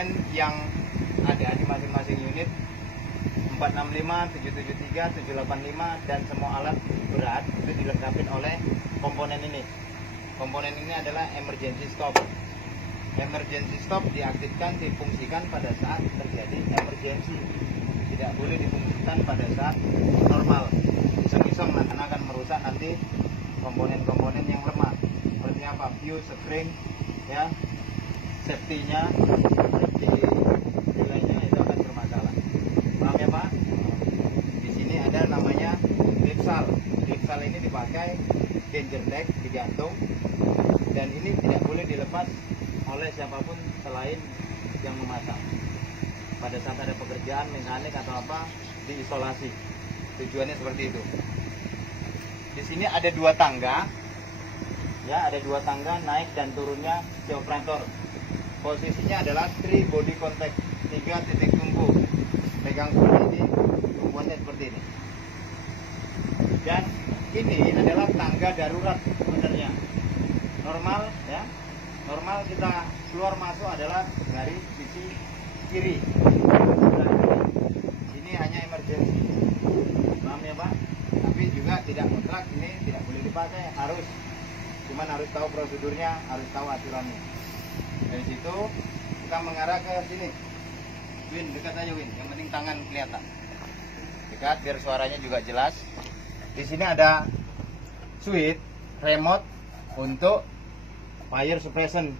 komponen yang ada di masing-masing unit 465, 773, 785 dan semua alat berat itu dilengkapi oleh komponen ini. Komponen ini adalah emergency stop. Emergency stop diaktifkan, difungsikan pada saat terjadi emergency. Tidak boleh difungsikan pada saat normal. Iseng-iseng akan merusak nanti komponen-komponen yang lemah. Seperti apa? Fuse, spring, ya, safety-nya, nilainya itu akan bermasalah. Paham ya Pak? Di sini ada namanya lipsal. Lipsal ini dipakai danger tag, digantung, dan ini tidak boleh dilepas oleh siapapun selain yang memasang. Pada saat ada pekerjaan mekanik atau apa, diisolasi. Tujuannya seperti itu. Di sini ada dua tangga, ya, ada dua tangga naik dan turunnya si operator. Posisinya adalah 3 body contact, 3 titik tumpu. Pegang seperti ini, tumpuannya seperti ini. Dan ini adalah tangga darurat sebenarnya. Normal, ya, normal kita keluar masuk adalah dari sisi kiri. Ini hanya emergency, paham ya Pak? Tapi juga tidak mutlak, ini tidak boleh dipakai, cuman harus tahu prosedurnya, harus tahu aturannya. Dari situ kita mengarah ke sini. Win, dekat aja Win, yang penting tangan kelihatan. Dekat biar suaranya juga jelas. Di sini ada switch remote untuk fire suppression.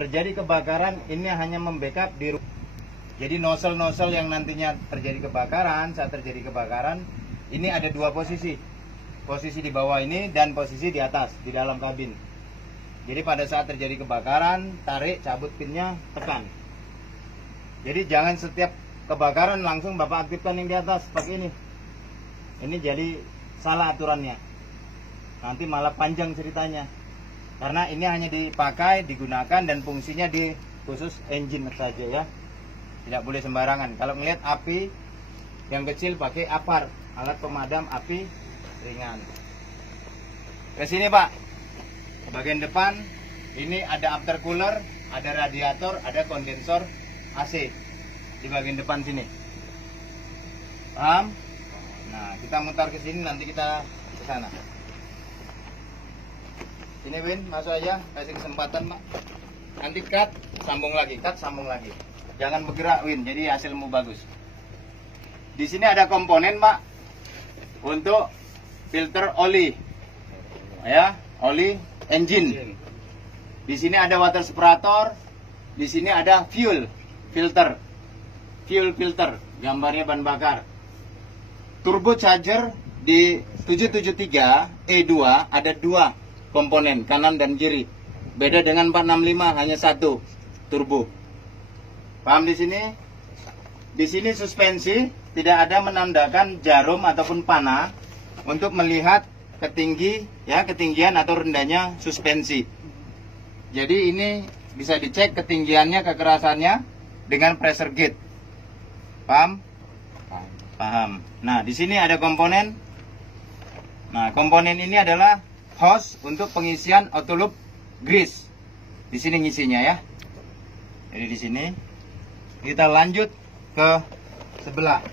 Terjadi kebakaran, ini hanya membackup di rumah. Jadi nozzle-nozzle yang nantinya terjadi kebakaran, saat terjadi kebakaran, ini ada dua posisi. Posisi di bawah ini dan posisi di atas, di dalam kabin. Jadi pada saat terjadi kebakaran, tarik, cabut pinnya, tekan. Jadi jangan setiap kebakaran langsung Bapak aktifkan yang di atas pakai ini. Ini jadi salah aturannya. Nanti malah panjang ceritanya. Karena ini hanya dipakai, digunakan dan fungsinya di khusus engine saja ya. Tidak boleh sembarangan. Kalau melihat api yang kecil pakai APAR, alat pemadam api ringan. Ke sini Pak. Bagian depan ini ada aftercooler, ada radiator, ada kondensor AC di bagian depan sini. Paham? Nah, kita mutar ke sini, nanti kita ke sana. Ini Win, masuk aja, kasih kesempatan Pak. Nanti cut, sambung lagi, cut, sambung lagi. Jangan bergerak Win, jadi hasilmu bagus. Di sini ada komponen Pak untuk filter oli, ya, oli engine. Di sini ada water separator, di sini ada fuel filter, gambarnya ban bakar. Turbo charger di 773 E2 ada dua komponen, kanan dan kiri. Beda dengan 465, hanya satu turbo. Paham di sini? Di sini suspensi tidak ada menandakan jarum ataupun panah untuk melihat ketinggian atau rendahnya suspensi. Jadi ini bisa dicek ketinggiannya, kekerasannya dengan pressure gauge. Paham? Paham. Nah, di sini ada komponen. Nah, komponen ini adalah hose untuk pengisian auto loop grease. Di sini ngisinya ya. Jadi di sini kita lanjut ke sebelah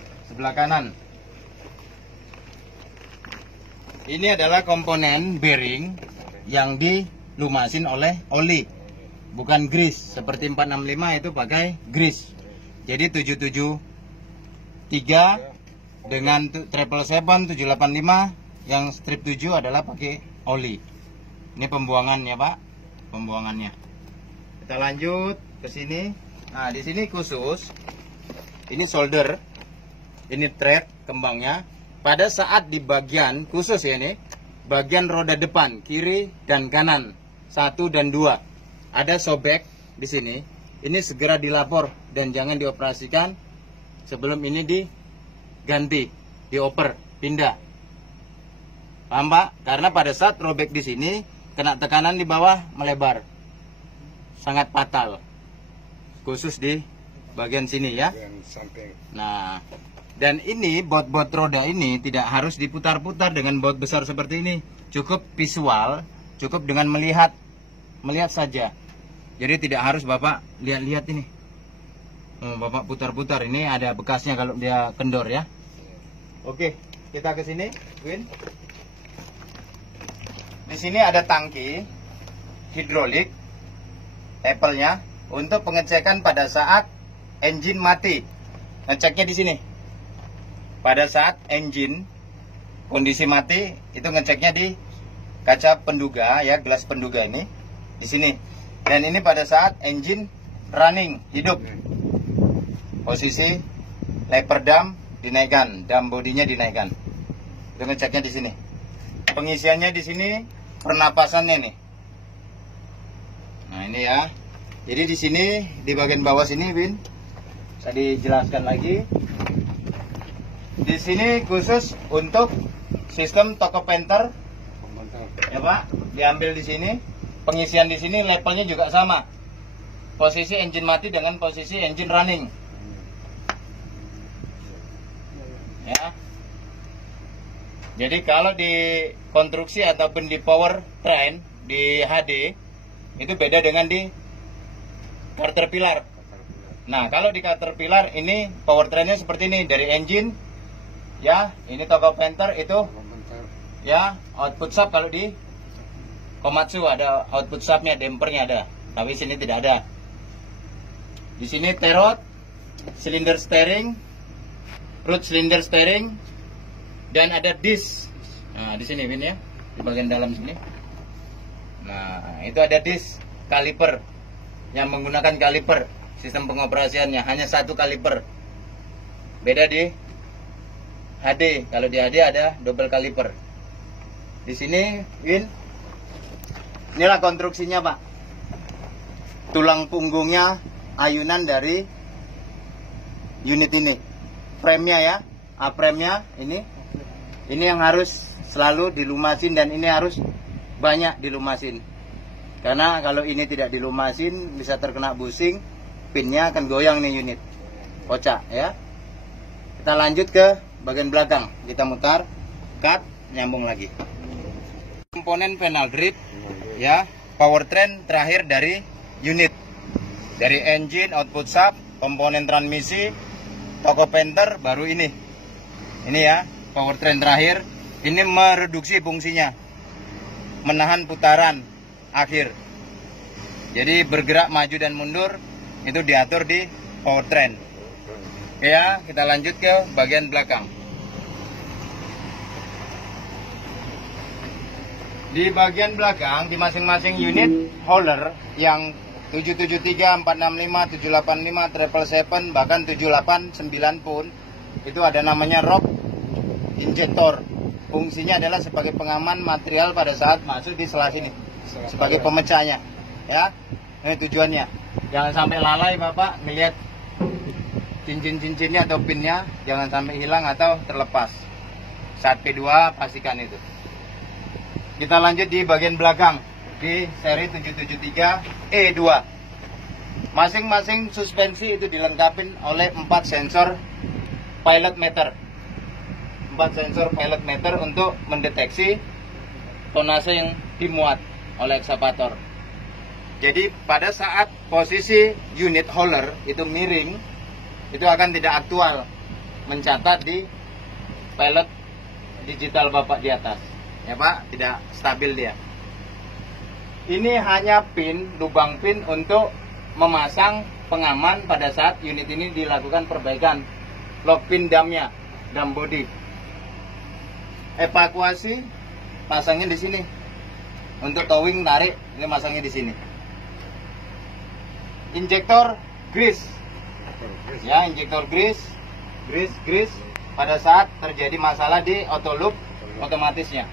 kanan. Ini adalah komponen bearing yang dilumasin oleh oli, bukan grease. Seperti 465 itu pakai grease. Jadi 773 dengan 777 785 yang strip 7 adalah pakai oli. Ini pembuangannya Pak, pembuangannya. Kita lanjut ke sini. Nah, di sini khusus ini solder, ini thread kembangnya. Pada saat di bagian khusus ya, ini bagian roda depan kiri dan kanan 1 dan 2 ada sobek di sini. Ini segera dilapor dan jangan dioperasikan sebelum ini diganti, dioper, pindah. Paham Pak? Karena pada saat robek di sini kena tekanan di bawah melebar, sangat fatal. Khusus di bagian sini ya. Nah, dan ini baut roda ini tidak harus diputar-putar dengan baut besar seperti ini. Cukup visual, cukup dengan melihat saja. Jadi tidak harus Bapak lihat-lihat ini. Bapak putar-putar, ini ada bekasnya kalau dia kendor ya. Oke, kita ke sini, Win. Di sini ada tangki hidrolik, levelnya untuk pengecekan pada saat engine mati. Ngeceknya di sini. Pada saat engine kondisi mati, itu ngeceknya di kaca penduga ya, gelas penduga ini di sini. Dan ini pada saat engine running, hidup. Posisi lever dam dinaikkan, dam bodinya dinaikkan. Itu ngeceknya di sini. Pengisiannya di sini, pernapasannya nih. Nah, ini ya. Jadi di sini di bagian bawah sini, Win, bisa dijelaskan lagi. Di sini khusus untuk sistem toko penter. Ya, Pak, diambil di sini. Pengisian di sini levelnya juga sama. Posisi engine mati dengan posisi engine running. Ya. Jadi kalau di konstruksi ataupun di power train di HD itu beda dengan di Caterpillar. Nah, kalau di Caterpillar ini power trainnya seperti ini, dari engine ya, ini toko penter itu ya, output sub. Kalau di Komatsu ada output subnya, dampernya ada, tapi sini tidak ada. Di sini terot, silinder steering, root cylinder steering, dan ada disk. Nah, di sini Win ya, di bagian dalam sini. Nah, itu ada disk kaliper yang menggunakan kaliper. Sistem pengoperasiannya hanya satu kaliper. Beda di HD. Kalau di HD ada double kaliper. Di sini, Win, inilah konstruksinya, Pak. Tulang punggungnya, ayunan dari unit ini. Frame-nya ya, A-frame-nya ini yang harus selalu dilumasin, dan ini harus banyak dilumasin. Karena kalau ini tidak dilumasin bisa terkena busing, pinnya akan goyang nih unit. Kocak ya. Kita lanjut ke bagian belakang. Kita mutar, cut, nyambung lagi. Komponen panel grip ya, powertrain terakhir dari unit. Dari engine, output sub, komponen transmisi, toko penter, baru ini. Ini ya, powertrain terakhir. Ini mereduksi fungsinya, menahan putaran akhir. Jadi bergerak maju dan mundur itu diatur di powertrain. Ya, kita lanjut ke bagian belakang. Di bagian belakang, di masing-masing unit holder yang 773, 465, 785, 777, bahkan 789 pun itu ada namanya rock injector. Fungsinya adalah sebagai pengaman material pada saat masuk di selah sini, sebagai pemecahnya ya. Ini tujuannya, jangan sampai lalai Bapak melihat cincin-cincinnya atau pinnya, jangan sampai hilang atau terlepas. Saat P2 pastikan itu. Kita lanjut di bagian belakang di seri 773 E2. Masing-masing suspensi itu dilengkapi oleh 4 sensor pilot meter. 4 sensor pilot meter untuk mendeteksi tonase yang dimuat oleh ekskavator. Jadi pada saat posisi unit holder itu miring, itu akan tidak aktual mencatat di pilot digital Bapak di atas. Ya Pak, tidak stabil dia. Ini hanya pin, lubang pin untuk memasang pengaman pada saat unit ini dilakukan perbaikan. Lock pin damnya, dam body. Evakuasi pasangnya di sini. Untuk towing tarik, ini masangnya di sini. Injektor grease. Ya, injektor grease pada saat terjadi masalah di auto loop otomatisnya.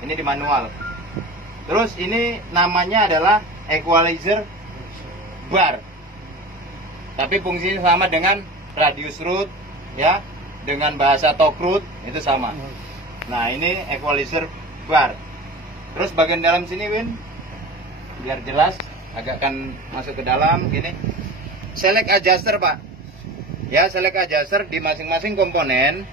Ini di manual. Terus ini namanya adalah equalizer bar. Tapi fungsinya sama dengan radius root ya, dengan bahasa torque root itu sama. Nah, ini equalizer bar. Terus bagian dalam sini Win, biar jelas, agak kan masuk ke dalam gini. Select adjuster Pak. Ya, select adjuster di masing-masing komponen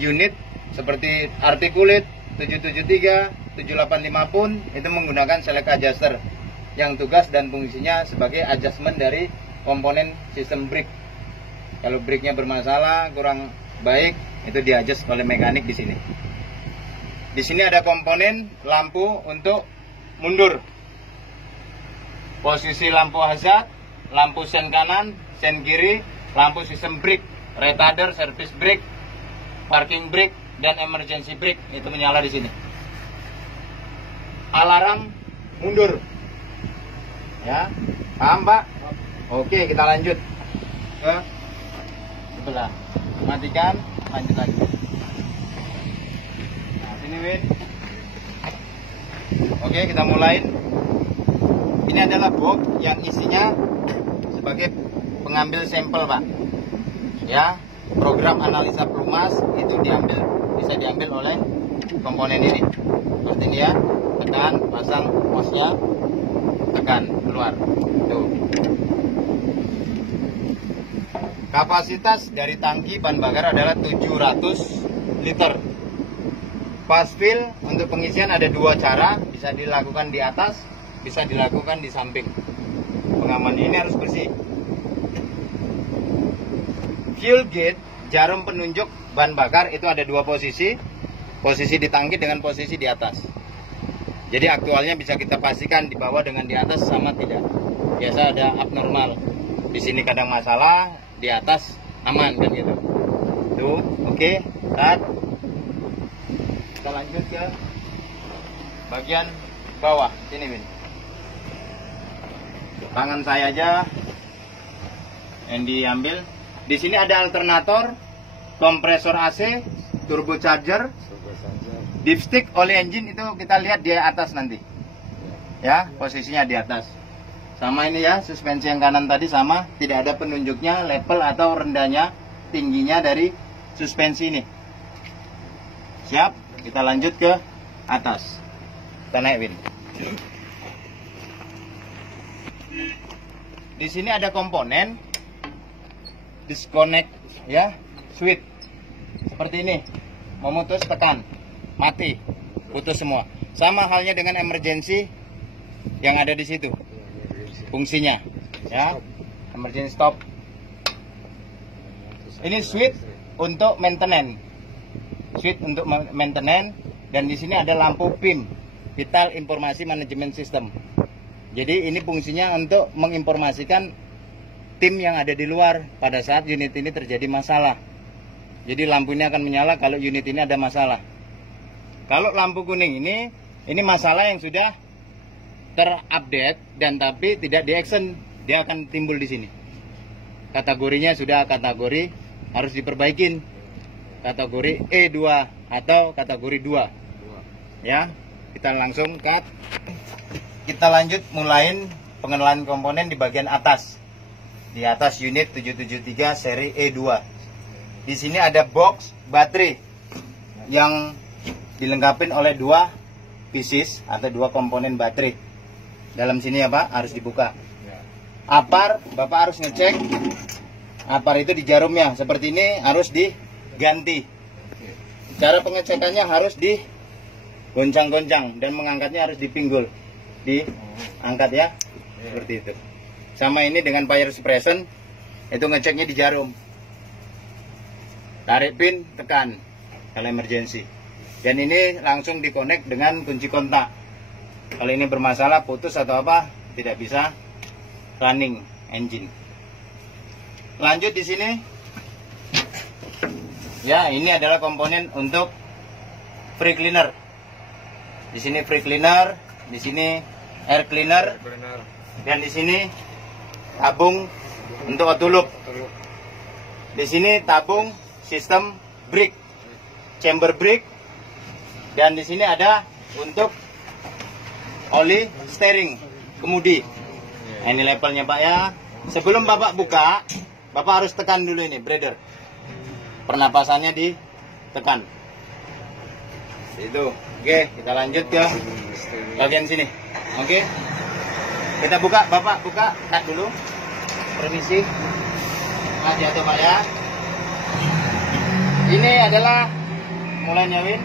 unit seperti articulate 773, 785 pun itu menggunakan select adjuster. yang tugas dan fungsinya sebagai adjustment dari komponen sistem brake. Kalau brake-nya bermasalah, kurang baik, itu di-adjust oleh mekanik di sini. Di sini ada komponen lampu untuk mundur. Posisi lampu hazard, lampu sen kanan, sen kiri, lampu sistem brake, retarder, service brake, parking brake, dan emergency brake itu menyala di sini. Alarm mundur. Ya, paham Pak? Oke, kita lanjut ke sebelah. Matikan, lanjut lagi. Nah, sini Win. Oke, kita mulai. Ini adalah box yang isinya sebagai pengambil sampel, Pak. Ya, program analisa pelumas itu bisa diambil oleh komponen ini. Seperti ini ya. Tekan, pasang posnya, tekan, keluar. Tuh. Kapasitas dari tangki bahan bakar adalah 700 liter. Fast fill untuk pengisian ada dua cara, bisa dilakukan di atas, bisa dilakukan di samping. Pengaman ini harus bersih. Fuel gauge, jarum penunjuk bahan bakar itu ada dua posisi di tangki dengan posisi di atas. Jadi aktualnya bisa kita pastikan di bawah dengan di atas sama tidak. Biasa ada abnormal. Di sini kadang masalah, di atas aman kan gitu. Tuh, oke, start. Kita lanjut ke bagian bawah. Sini, Win. Tangan saya aja yang diambil. Di sini ada alternator, kompresor AC, turbocharger, dipstick, oli engine itu kita lihat di atas nanti. Ya, posisinya di atas. Sama ini ya, suspensi yang kanan tadi sama, tidak ada penunjuknya level atau rendahnya, tingginya dari suspensi ini. Siap, kita lanjut ke atas. Kita naik, Win. Di sini ada komponen disconnect ya, switch. Seperti ini. Memutus tekan, mati, putus semua. Sama halnya dengan emergency yang ada di situ. Fungsinya ya, emergency stop. Ini switch untuk maintenance. Switch untuk maintenance, dan di sini ada lampu PIM, Vital Informasi Management System. Jadi ini fungsinya untuk menginformasikan tim yang ada di luar pada saat unit ini terjadi masalah. Jadi lampu ini akan menyala kalau unit ini ada masalah. Kalau lampu kuning ini masalah yang sudah terupdate dan tapi tidak di-action, dia akan timbul di sini. Kategorinya sudah kategori harus diperbaikin. Kategori E2 atau kategori 2. Ya, kita langsung cut. Kita lanjut mulain pengenalan komponen di bagian atas. Di atas unit 773 seri E2. Di sini ada box baterai yang dilengkapi oleh dua pieces atau dua komponen baterai. Dalam sini ya Pak, harus dibuka. Apar, Bapak harus ngecek apar itu di jarumnya. Seperti ini harus diganti. Cara pengecekannya harus digoncang-goncang dan mengangkatnya harus dipinggul. Diangkat ya, seperti itu. Sama ini dengan fire suppression, itu ngeceknya di jarum. Tarik pin, tekan kalau emergency. Dan ini langsung dikonek dengan kunci kontak. Kalau ini bermasalah, putus atau apa, tidak bisa running engine. Lanjut di sini. Ya, ini adalah komponen untuk free cleaner. Di sini free cleaner, di sini air cleaner, dan di sini tabung untuk auto loop. Di sini tabung sistem brake, chamber brake, dan di sini ada untuk oli steering kemudi. Nah, ini levelnya Pak ya. Sebelum Bapak buka, Bapak harus tekan dulu ini breather. Pernapasannya ditekan. Itu. Oke, kita lanjut ke bagian sini. Oke. Kita buka, Bapak buka, cut dulu. Permisi. Hati-hati Pak ya. Ini adalah mulainya Win.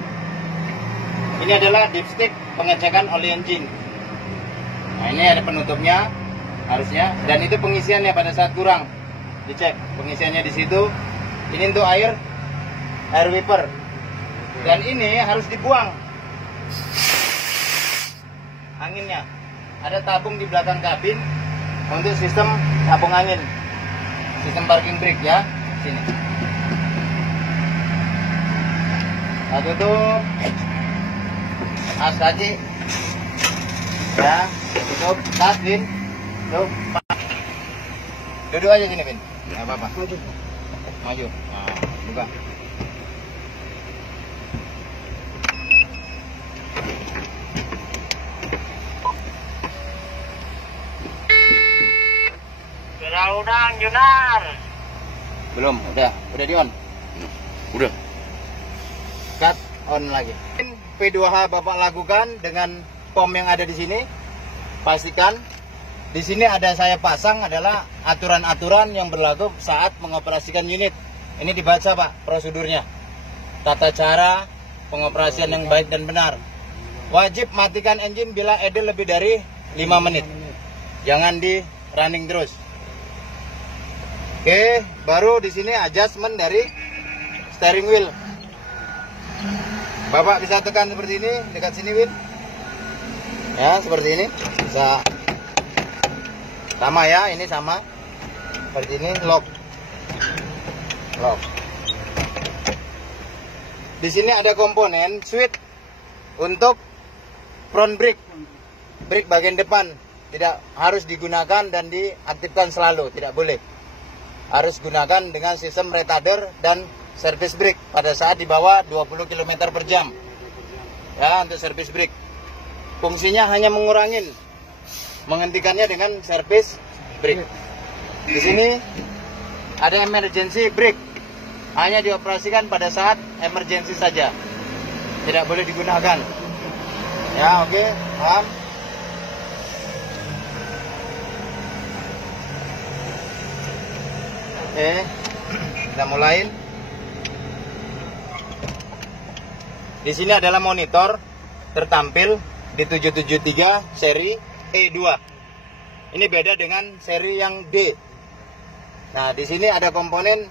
Ini adalah dipstick pengecekan oli engine. Nah, ini ada penutupnya harusnya, dan itu pengisiannya pada saat kurang dicek pengisiannya di situ. Ini untuk air wiper, dan ini harus dibuang anginnya. Ada tabung di belakang kabin untuk sistem tabung angin, sistem parking brake ya. Sini. Satu tutup, as kaki, ya, tutup, tas, Bin, tutup. Duduk aja sini, Bin. Nggak apa-apa. Maju. Nah, buka. Udah, Junar. Belum, udah di on. Udah. Cut on lagi. P2H Bapak lakukan dengan pom yang ada di sini. Pastikan di sini ada saya pasang adalah aturan-aturan yang berlaku saat mengoperasikan unit. Ini dibaca Pak prosedurnya. Tata cara pengoperasian yang baik dan benar. Wajib matikan engine bila idle lebih dari 5 menit. Jangan di running terus. Oke, baru di sini adjustment dari steering wheel. Bapak bisa tekan seperti ini, dekat sini, Win. Ya, seperti ini. Bisa sama ya, ini sama. Seperti ini, lock. Lock. Di sini ada komponen switch untuk front brake. Brake bagian depan tidak harus digunakan dan diaktifkan selalu, tidak boleh. Harus gunakan dengan sistem retarder dan service brake pada saat di bawah 20 km per jam. Ya, untuk service brake. Fungsinya hanya mengurangin, menghentikannya dengan service brake. Di sini ada emergency brake. Hanya dioperasikan pada saat emergency saja. Tidak boleh digunakan. Ya, oke, paham? Oke, kita mulai. Di sini adalah monitor tertampil di 773 seri E2. Ini beda dengan seri yang D. Nah, di sini ada komponen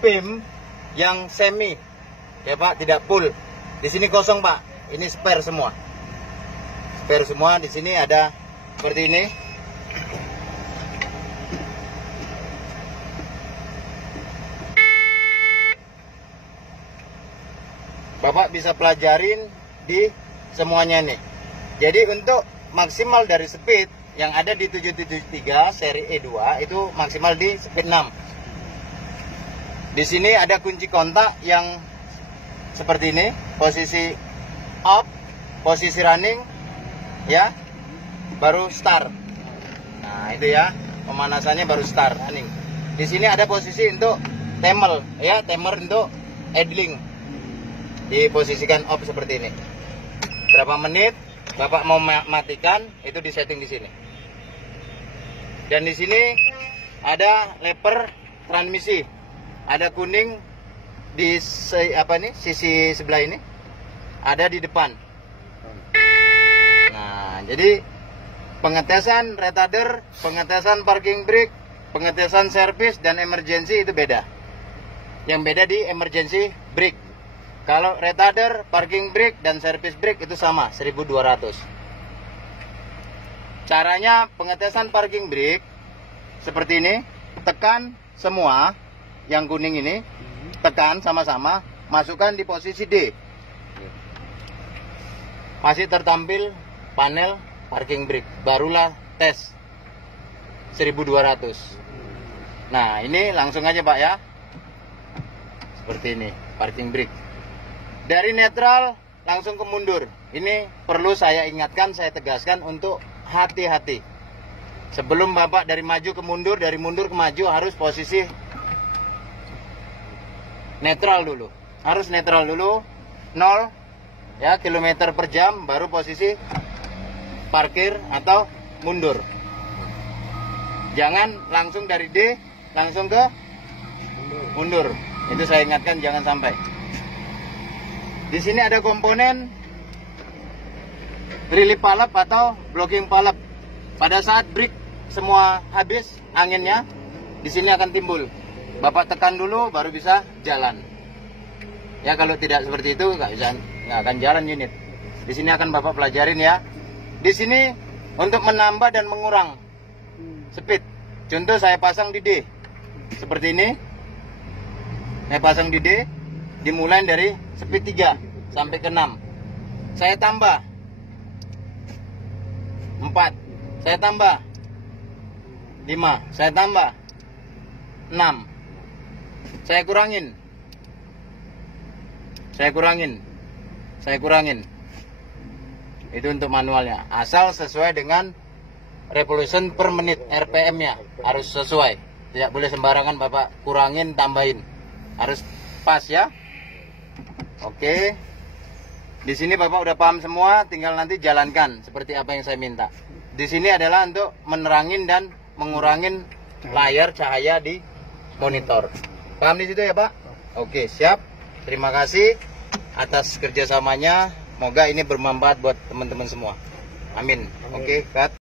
PIM yang semi, ya Pak, tidak full. Di sini kosong Pak. Ini spare semua. Spare semua. Di sini ada seperti ini. Bapak bisa pelajarin di semuanya nih. Jadi untuk maksimal dari speed yang ada di 773 seri E2 itu maksimal di speed 6. Di sini ada kunci kontak yang seperti ini, posisi off, posisi running, ya, baru start. Nah itu ya, pemanasannya baru start running. Di sini ada posisi untuk timer, ya, timer untuk idling. Diposisikan off seperti ini. Berapa menit Bapak mau matikan itu disetting di sini. Dan di sini ada lever transmisi. Ada kuning di sisi sebelah ini. Ada di depan. Nah, jadi pengetesan retarder, pengetesan parking brake, pengetesan service dan emergency itu beda. Yang beda di emergency brake. Kalau retarder, parking brake, dan service brake itu sama, 1200. Caranya pengetesan parking brake seperti ini. Tekan semua yang kuning ini, tekan sama-sama, masukkan di posisi D. Masih tertampil panel parking brake, barulah tes 1200. Nah ini langsung aja Pak ya, seperti ini parking brake. Dari netral langsung ke mundur. Ini perlu saya ingatkan, saya tegaskan untuk hati-hati. Sebelum Bapak dari maju ke mundur, dari mundur ke maju harus posisi netral dulu. Harus netral dulu, 0 ya kilometer per jam, baru posisi parkir atau mundur. Jangan langsung dari D langsung ke mundur. Itu saya ingatkan, jangan sampai. Di sini ada komponen relief valve atau blocking valve. Pada saat brake semua habis anginnya, di sini akan timbul. Bapak tekan dulu baru bisa jalan. Ya kalau tidak seperti itu nggak akan jalan unit. Di sini akan Bapak pelajarin ya. Di sini untuk menambah dan mengurang speed. Contoh saya pasang di D. Seperti ini. Saya pasang di D, dimulai dari speed 3 sampai ke 6. Saya tambah 4. Saya tambah 5. Saya tambah 6. Saya kurangin. Saya kurangin. Itu untuk manualnya. Asal sesuai dengan revolution per menit, RPM-nya harus sesuai. Tidak boleh sembarangan Bapak kurangin, tambahin. Harus pas ya. Oke. Di sini Bapak udah paham semua, tinggal nanti jalankan seperti apa yang saya minta. Di sini adalah untuk menerangin dan mengurangin layar cahaya di monitor. Paham di situ ya Pak? Oke, siap. Terima kasih atas kerjasamanya. Semoga ini bermanfaat buat teman-teman semua. Amin. Oke, cut.